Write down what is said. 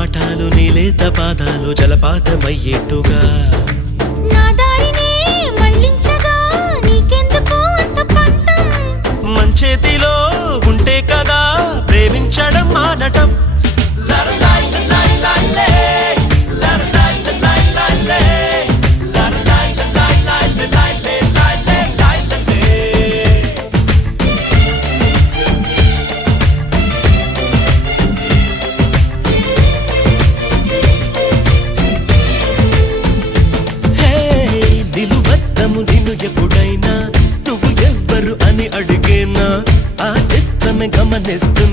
పాఠాలు నీలేత పాదాలు జలపాతమయ్యేట్టుగా నా దారినే మళ్ళించగా నీకెందుకు అంత పంతం మంచేతిలో ఉంటే కదా ప్రేమించడం మానటం నిన్ను ఎప్పుడైనా నువ్వు ఎవ్వరు అని అడిగేనా ఆ చిత్రమే గమనిస్తూ